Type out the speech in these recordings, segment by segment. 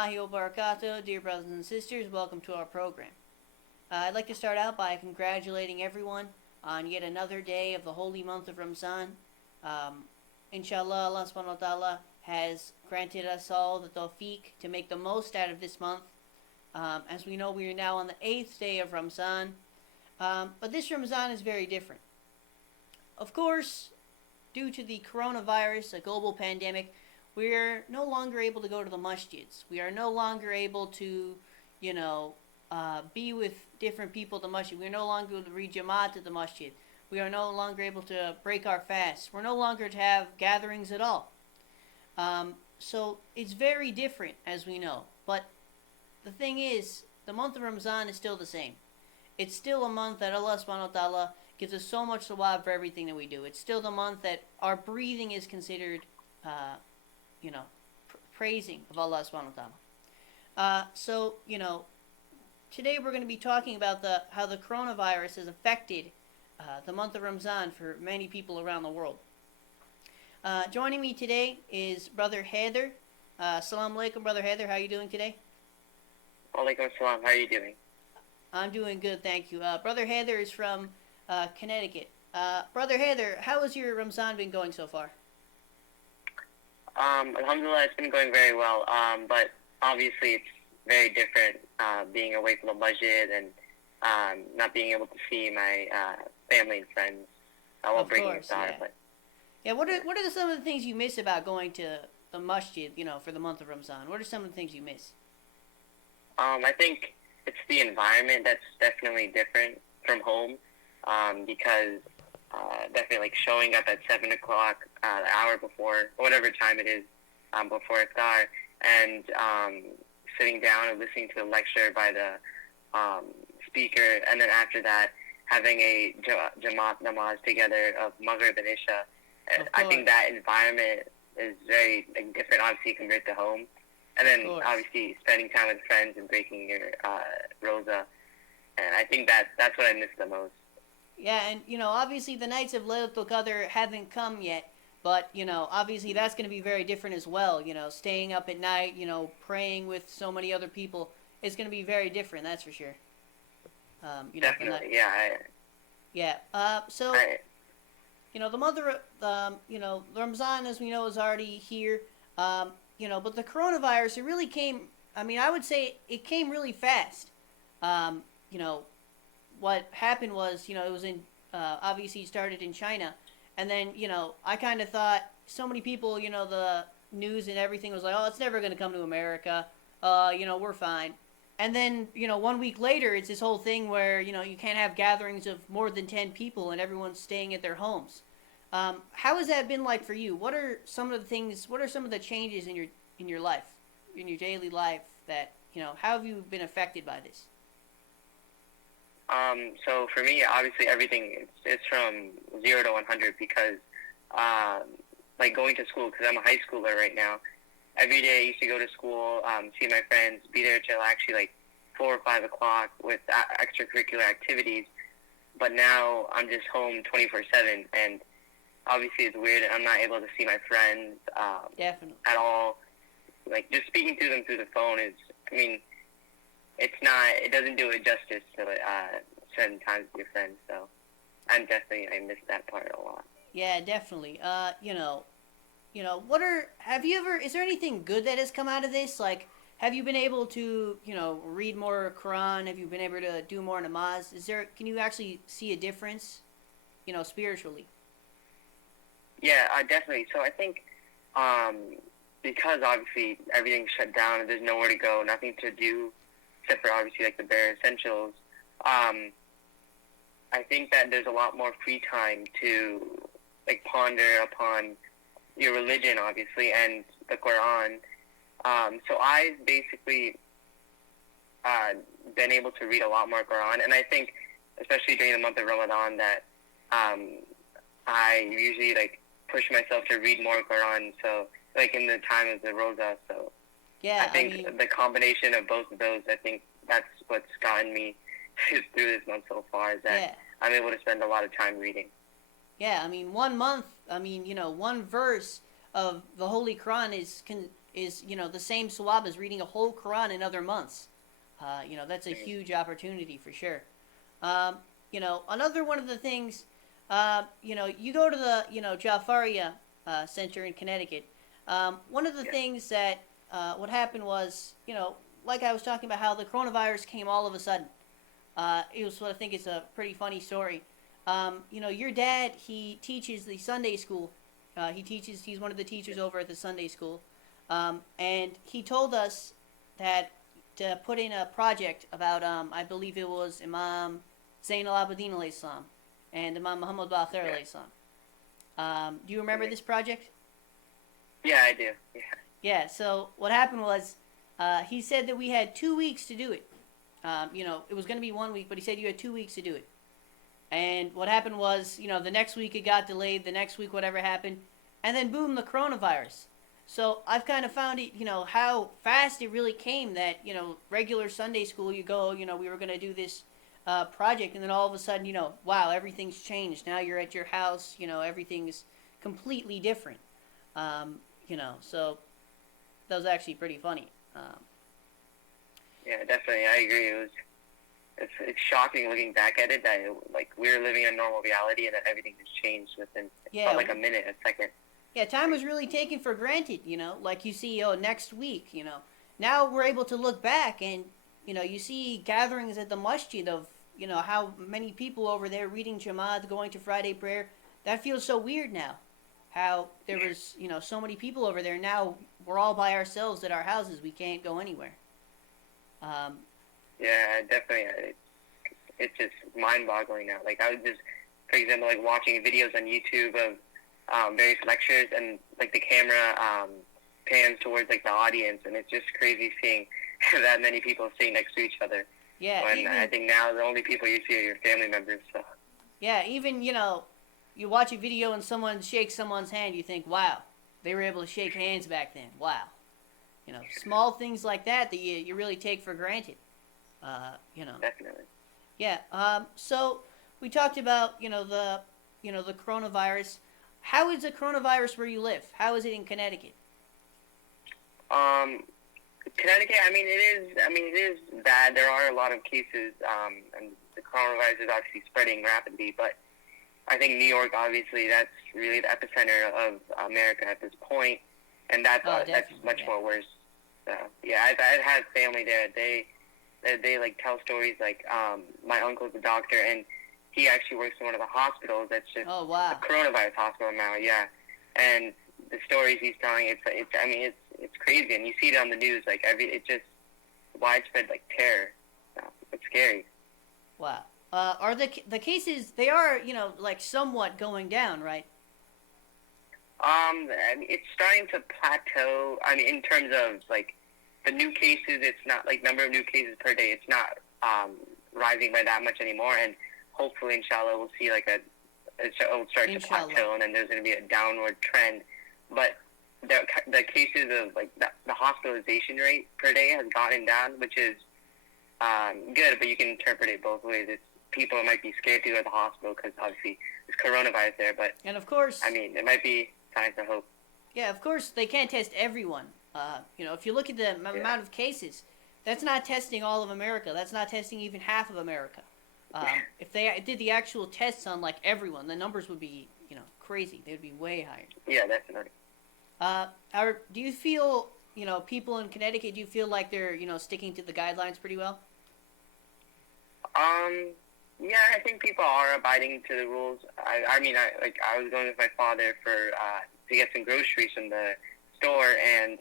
Barakatuh, dear brothers and sisters, welcome to our program. I'd like to start out by congratulating everyone on yet another day of the holy month of Ramzan. Inshallah, Allah subhanahu wa ta'ala has granted us all the tawfiq to make the most out of this month. As we know, we are now on the 8th day of Ramzan, but this Ramzan is very different. Of course, due to the coronavirus, a global pandemic, we are no longer able to go to the masjids. We are no longer able to, be with different people at the masjid. We are no longer able to read Jamaat at the masjid. We are no longer able to break our fast. We're no longer to have gatherings at all. So it's very different, as we know. But the thing is, the month of Ramzan is still the same. It's still a month that Allah subhanahu wa ta'ala gives us so much sawab for everything that we do. It's still the month that our breathing is considered praising of Allah subhanahu wa ta'ala. Today we're going to be talking about how the coronavirus has affected the month of Ramzan for many people around the world. Joining me today is Brother Haider. Assalamu alaikum, Brother Haider. How are you doing today? Walaikum assalam. How are you doing? I'm doing good, thank you. Brother Haider is from Connecticut. Brother Haider, how has your Ramzan been going so far? Alhamdulillah, it's been going very well. But obviously, it's very different being away from the masjid and not being able to see my family and friends while breaking iftar. Yeah. What are some of the things you miss about going to the masjid? For the month of Ramzan. What are some of the things you miss? I think it's the environment that's definitely different from home. Because definitely like showing up at 7 o'clock, the hour before, or whatever time it is, before iftar, and sitting down and listening to a lecture by the speaker, and then after that, having a Jamaat namaz together of Maghrib and Isha. I think that environment is very different, obviously, compared to home. And then, obviously, spending time with friends and breaking your roza. And I think that's what I miss the most. Yeah, and, obviously the nights of Laylatul Qadr haven't come yet, but, obviously that's going to be very different as well. Staying up at night, praying with so many other people, it's going to be very different, that's for sure. Definitely, yeah. The month of, Ramzan, as we know, is already here, but the coronavirus, it really came, I would say it came really fast. What happened was, it was in, obviously started in China, and then, I kind of thought, so many people, the news and everything was like, oh, it's never going to come to America, we're fine. And then, 1 week later, it's this whole thing where, you can't have gatherings of more than 10 people and everyone's staying at their homes. How has that been like for you? What are some of the changes in your life, in your daily life that, how have you been affected by this? So for me, obviously everything, it's from 0 to 100 because, like going to school, because I'm a high schooler right now, every day I used to go to school, see my friends, be there till actually like 4 or 5 o'clock with extracurricular activities, but now I'm just home 24/7, and obviously it's weird, I'm not able to see my friends, Definitely. At all. Like, just speaking to them through the phone is, it doesn't do it justice to certain times with your friends, so I miss that part a lot. Yeah, definitely. Is there anything good that has come out of this? Like, have you been able to, read more Quran? Have you been able to do more namaz? Can you actually see a difference, spiritually? Yeah, definitely. So I think, because obviously everything's shut down and there's nowhere to go, nothing to do, except for obviously like the bare essentials, I think that there's a lot more free time to like ponder upon your religion, obviously, and the Quran. So I've basically been able to read a lot more Quran, and I think, especially during the month of Ramadan, that I usually like push myself to read more Quran. So like in the time of the Roza, so. Yeah, I think the combination of both of those, I think that's what's gotten me through this month so far, is that I'm able to spend a lot of time reading. Yeah, 1 month, one verse of the Holy Quran is, the same sawab as reading a whole Quran in other months. That's a huge opportunity for sure. Another one of the things, you go to the, Jafariya Center in Connecticut. One of the things that what happened was, like I was talking about how the coronavirus came all of a sudden. It was what I think is a pretty funny story. Your dad, he teaches the Sunday school. He's one of the teachers over at the Sunday school. And he told us that to put in a project about, I believe it was Imam Zain al-Abidin alayhi salam and Imam Muhammad Baqir alayhi salam. Do you remember this project? Yeah, I do. Yeah. Yeah, so what happened was, he said that we had 2 weeks to do it. It was going to be 1 week, but he said you had 2 weeks to do it. And what happened was, the next week it got delayed, the next week whatever happened, and then boom, the coronavirus. So I've kind of found it, how fast it really came that, regular Sunday school, you go, we were going to do this project, and then all of a sudden, wow, everything's changed. Now you're at your house, everything's completely different. So that was actually pretty funny. Yeah, definitely, I agree. It's shocking looking back at it that we're living in normal reality and that everything has changed within like a minute, a second. Yeah, time was really taken for granted. Like you see, next week. Now we're able to look back and you see gatherings at the masjid of how many people over there reading Jamaat, going to Friday prayer. That feels so weird now. How there was so many people over there. Now we're all by ourselves at our houses. We can't go anywhere. Yeah, definitely. It's just mind-boggling now. Like I was just, for example, watching videos on YouTube of various lectures, and the camera pans towards the audience, and it's just crazy seeing that many people sitting next to each other. Yeah. When I think now the only people you see are your family members. So. Yeah, even you watch a video and someone shakes someone's hand, you think, wow, they were able to shake hands back then. Wow. Small things like that you really take for granted. Definitely. Yeah. So we talked about the coronavirus. How is the coronavirus where you live? How is it in Connecticut? Connecticut. It is bad. There are a lot of cases, and the coronavirus is obviously spreading rapidly. But I think New York, obviously, that's really the epicenter of America at this point, and that's much more worse. So yeah, I've had family there. They tell stories. My uncle's a doctor, and he actually works in one of the hospitals that's just a coronavirus hospital now. Yeah, and the stories he's telling, it's crazy, and you see it on the news. It's just widespread terror. So it's scary. Wow. Are the cases? They are somewhat going down, right? It's starting to plateau. In terms of the new cases, it's not number of new cases per day. It's not rising by that much anymore, and hopefully, inshallah, we'll see it'll start to plateau, and then there's going to be a downward trend. But the cases of the hospitalization rate per day has gotten down, which is good, but you can interpret it both ways. It's people might be scared to go to the hospital because obviously there's coronavirus there, but and of course, it might be signs of hope. Yeah, of course, they can't test everyone. If you look at the amount of cases, that's not testing all of America. That's not testing even half of America. If they did the actual tests on everyone, the numbers would be crazy. They would be way higher. Yeah, definitely. Do you feel people in Connecticut? Do you feel like they're sticking to the guidelines pretty well? Yeah, I think people are abiding to the rules. I was going with my father to get some groceries from the store, and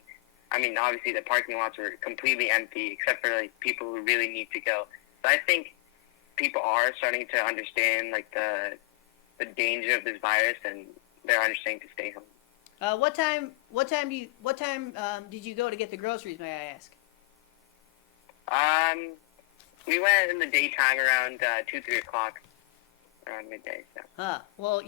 obviously the parking lots were completely empty except for people who really need to go. So I think people are starting to understand the danger of this virus, and they're understanding to stay home. What time did you go to get the groceries, may I ask? We went in the daytime around 2-3 o'clock, around midday. So. Well,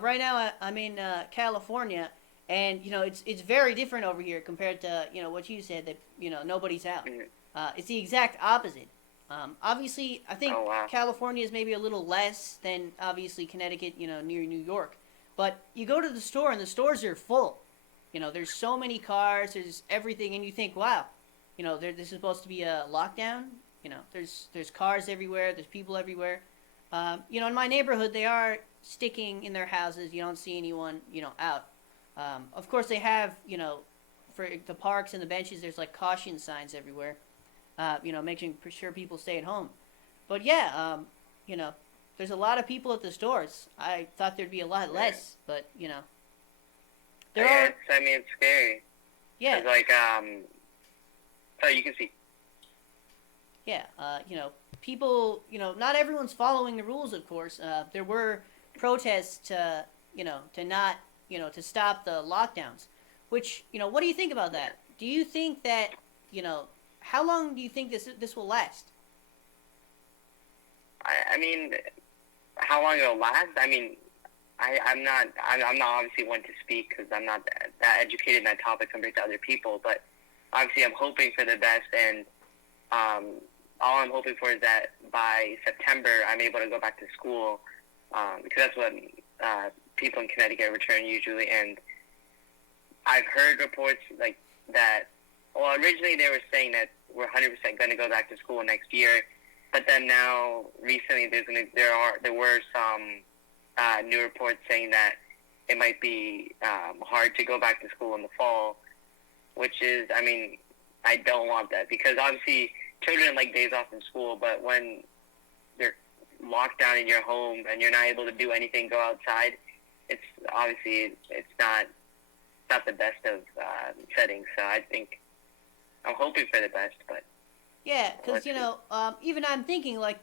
right now I'm in California, and it's very different over here compared to what you said that nobody's out. Mm-hmm. It's the exact opposite. Obviously, I think wow. California is maybe a little less than obviously Connecticut, near New York. But you go to the store and the stores are full. There's so many cars, there's everything, and you think, wow, this is supposed to be a lockdown. There's cars everywhere, there's people everywhere. In my neighborhood, they are sticking in their houses. You don't see anyone, out. Of course, they have, for the parks and the benches, there's like caution signs everywhere. Making sure people stay at home. But yeah, there's a lot of people at the stores. I thought there'd be a lot less, but there Yeah, are. it's scary. Yeah, It's like, so you can see. yeah. People. Not everyone's following the rules. Of course, there were protests to, to not, to stop the lockdowns. Which, what do you think about that? Do you think that, how long do you think this will last? I mean, how long it'll last? I mean, I'm not obviously one to speak because I'm not that educated in that topic compared to other people. But obviously, I'm hoping for the best, and all I'm hoping for is that by September I'm able to go back to school because that's when people in Connecticut return usually. And I've heard reports like that. Well, originally they were saying that we're 100% going to go back to school next year, but then now recently there were some new reports saying that it might be hard to go back to school in the fall, which is, I mean, I don't want that because obviously children like days off from school, but when they're locked down in your home and you're not able to do anything, go outside, it's obviously it's not the best of settings. So I think I'm hoping for the best, but Yeah, because even I'm thinking like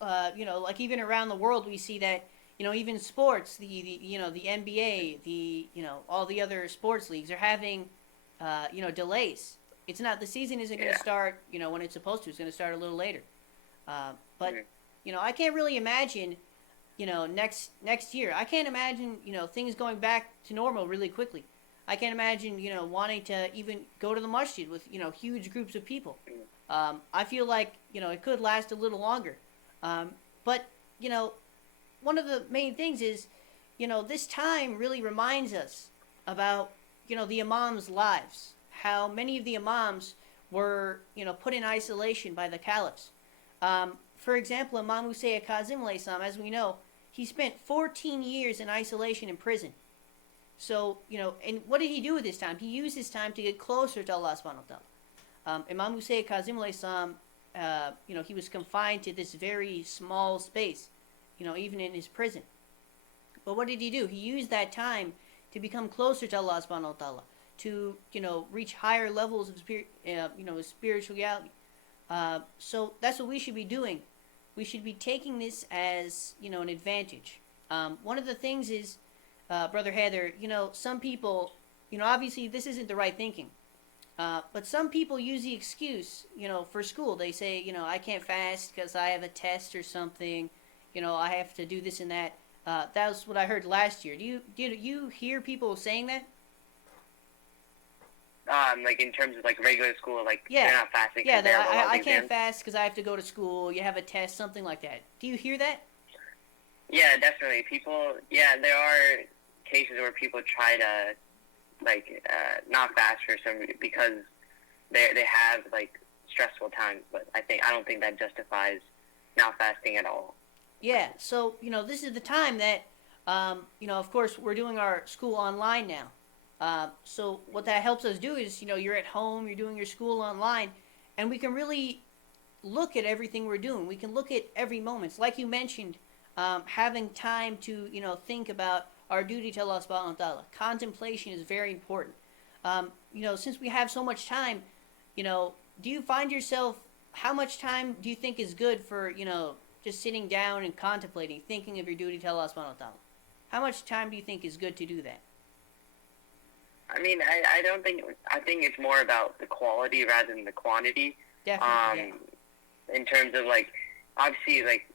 like even around the world we see that even sports, the NBA, all the other sports leagues are having delays. It's not the season isn't going to start when it's supposed to. It's going to start a little later. But I can't really imagine next year. I can't imagine things going back to normal really quickly. I can't imagine wanting to even go to the masjid with huge groups of people. I feel like it could last a little longer. But one of the main things is this time really reminds us about the imams' lives. How many of the imams were put in isolation by the caliphs. For example, Imam Hussein Kazim, as we know, he spent 14 years in isolation in prison. So, and what did he do with his time? He used his time to get closer to Allah subhanahu wa ta'ala. Imam Hussein Kazim, he was confined to this very small space, even in his prison. But what did he do? He used that time to become closer to Allah subhanahu wa ta'ala, to, reach higher levels of spirituality. So that's what we should be doing. We should be taking this as, an advantage. One of the things is, Brother Haider, some people, obviously this isn't the right thinking. But some people use the excuse, for school. They say, I can't fast because I have a test or something. I have to do this and that. That was what I heard last year. Did you hear people saying that? Like in terms of like regular school, like Yeah. they're not fasting. Yeah, they have a lot of I can't exams. fast because I have to go to school. You have a test, something like that. Do you hear that? Yeah, definitely. There are cases where people try to not fast for some because they have like stressful times, but I don't think that justifies not fasting at all. Yeah. So this is the time that of course we're doing our school online now. So what that helps us do is you're at home, you're doing your school online, and we can really look at everything we're doing. We can look at every moment. It's like you mentioned, having time to think about our duty to Allah subhanahu wa ta'ala. Contemplation is very important. Since we have so much time, do you find yourself, how much time do you think is good for, just sitting down and contemplating, thinking of your duty to Allah subhanahu wa ta'ala? How much time do you think is good to do that? I mean, I think it's more about the quality rather than the quantity. Definitely. In terms of like, obviously like,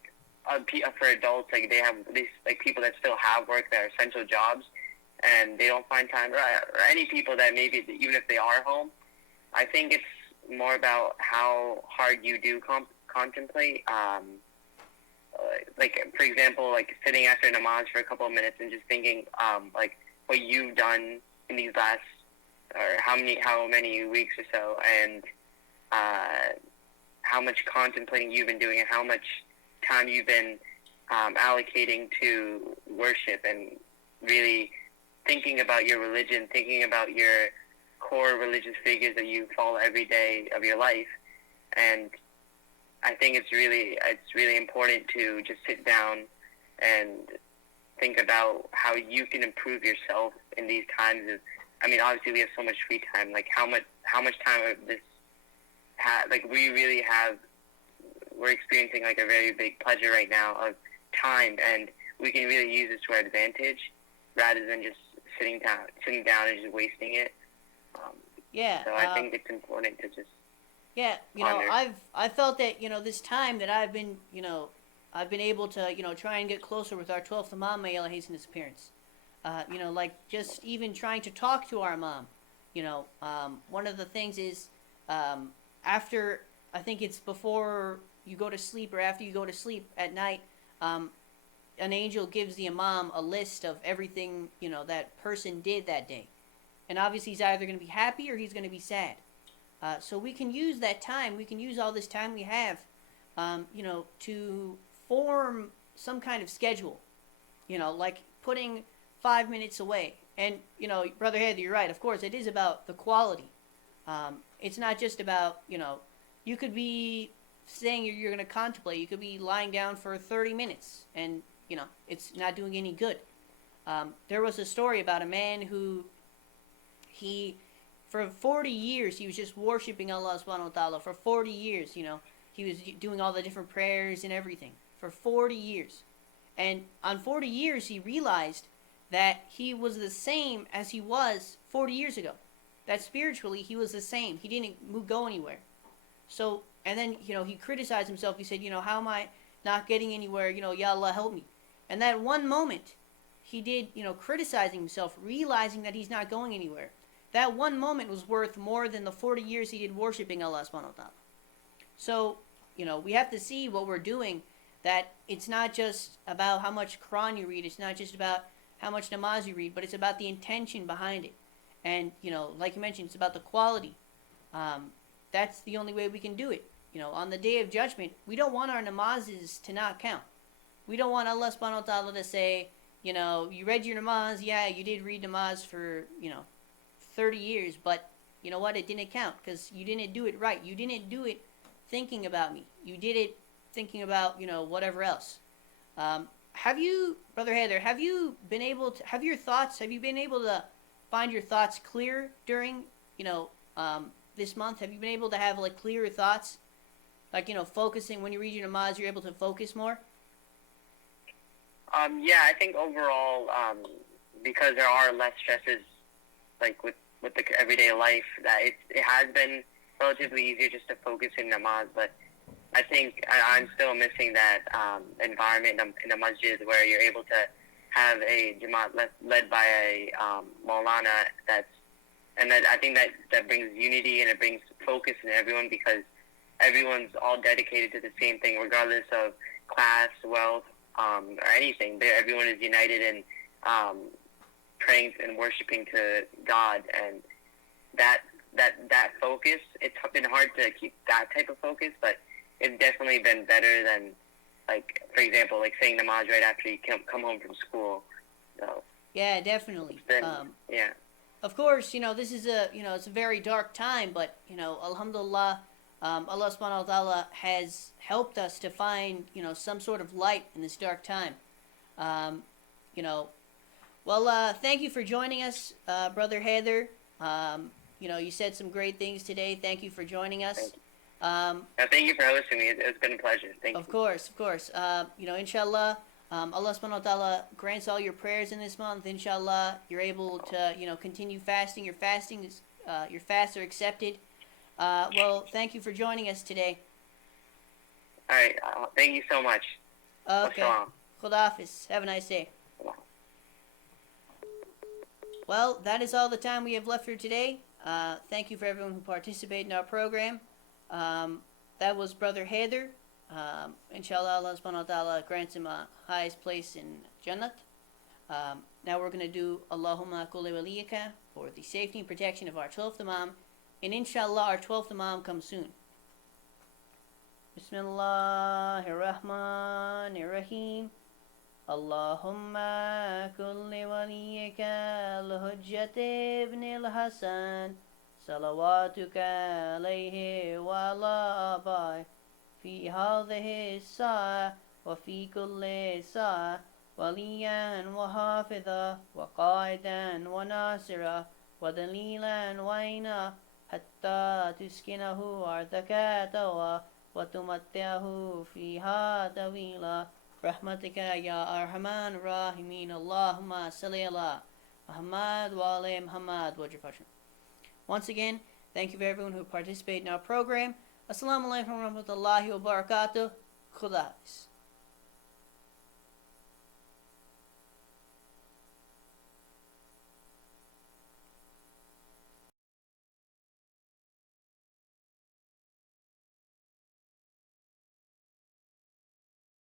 for adults, like they have these like people that still have work that are essential jobs, and they don't find time, or any people that maybe even if they are home, I think it's more about how hard you do contemplate. Like for example, like sitting after namaz for a couple of minutes and just thinking, like what you've done in these last, or how many weeks or so, and how much contemplating you've been doing, and how much time you've been allocating to worship, and really thinking about your religion, thinking about your core religious figures that you follow every day of your life. And I think it's really important to just sit down and think about how you can improve yourself in these times of, I mean, obviously we have so much free time. Like how much time of this we're experiencing like a very big pleasure right now of time, and we can really use this to our advantage rather than just sitting down and just wasting it. So I think it's important to just I felt that this time that I've been able to try and get closer with our 12th Imam, may Allah hasten his appearance. Like just even trying to talk to our Imam. One of the things is after, I think it's before you go to sleep or after you go to sleep at night, an angel gives the Imam a list of everything that person did that day, and obviously he's either going to be happy or he's going to be sad. So we can use that time. We can use all this time we have, to form some kind of schedule. Like putting 5 minutes away. And Brother Haider, you're right. Of course, it is about the quality. It's not just about you could be saying you're going to contemplate. You could be lying down for 30 minutes, and it's not doing any good. There was a story about a man who for 40 years, he was just worshiping Allah subhanahu wa ta'ala. For 40 years, he was doing all the different prayers and everything. For 40 years. And on 40 years, he realized that he was the same as he was 40 years ago. That spiritually, he was the same. He didn't go anywhere. So, and then, he criticized himself. He said, how am I not getting anywhere? Ya Allah, help me. And that one moment, he did, criticizing himself, realizing that he's not going anywhere. That one moment was worth more than the 40 years he did worshiping Allah subhanahu wa ta'ala. So, we have to see what we're doing, that it's not just about how much Quran you read, it's not just about how much namaz you read, but it's about the intention behind it. And, like you mentioned, it's about the quality. That's the only way we can do it. On the Day of Judgment, we don't want our namazes to not count. We don't want Allah subhanahu wa ta'ala to say, you read your namaz, yeah, you did read namaz for, 30 years, but you know what, it didn't count because you didn't do it right. You didn't do it thinking about me. You did it thinking about, whatever else. Have you, Brother Haider, have you been able to find your thoughts clear during, this month? Have you been able to have like clearer thoughts? Like, focusing when you read your namaz, you're able to focus more? Yeah, I think overall, because there are less stresses, like with the everyday life, that it has been relatively easier just to focus in namaz. But I think I'm still missing that environment in the masjid where you're able to have a jamaat led by a Maulana I think that brings unity and it brings focus in everyone, because everyone's all dedicated to the same thing regardless of class, wealth, or anything. Everyone is united in praying and worshiping to God, and that focus, it's been hard to keep that type of focus, but it's definitely been better than, like, for example, like saying namaz right after you come home from school. So yeah, definitely. Yeah. Of course, this is it's a very dark time, but alhamdulillah, Allah subhanahu wa ta'ala has helped us to find some sort of light in this dark time. Well, thank you for joining us, Brother Haider. You said some great things today. Thank you for joining us. Thank you for hosting me. It's been a pleasure. Thank you. Of course. Inshallah, Allah subhanahu wa ta'ala grants all your prayers in this month. Inshallah, you're able to, continue fasting. Your fasts are accepted. Well, thank you for joining us today. All right. Thank you so much. Okay. Khuda Hafiz. Have a nice day. Well, that is all the time we have left for today. Thank you for everyone who participated in our program. That was Brother Haider. Inshallah, Allah subhanahu wa ta'ala grants him a highest place in Jannat. Now we're going to do Allahumma kulli waliyaka for the safety and protection of our 12th Imam. And inshallah, our 12th Imam comes soon. Bismillahirrahmanirrahim. Allahumma kulli waliyaka al-Hujjat ibn al-Hasan. Salawatuka alayhi wa ala abai. في هذه الساعة وفي كل ساعة وليا وحافظا وقائدا وناصرا ودليلا وعينا حتى تسكنه أرضك توا وتمتعه فيها طويلا برحمتك يا أرحم الراحمين اللهم صل على محمد وعلى محمد وجل. Once again, thank you for everyone who participated in our program. Assalamu alaikum wa rahmatullahi wa barakatuh. Khuda Hafiz.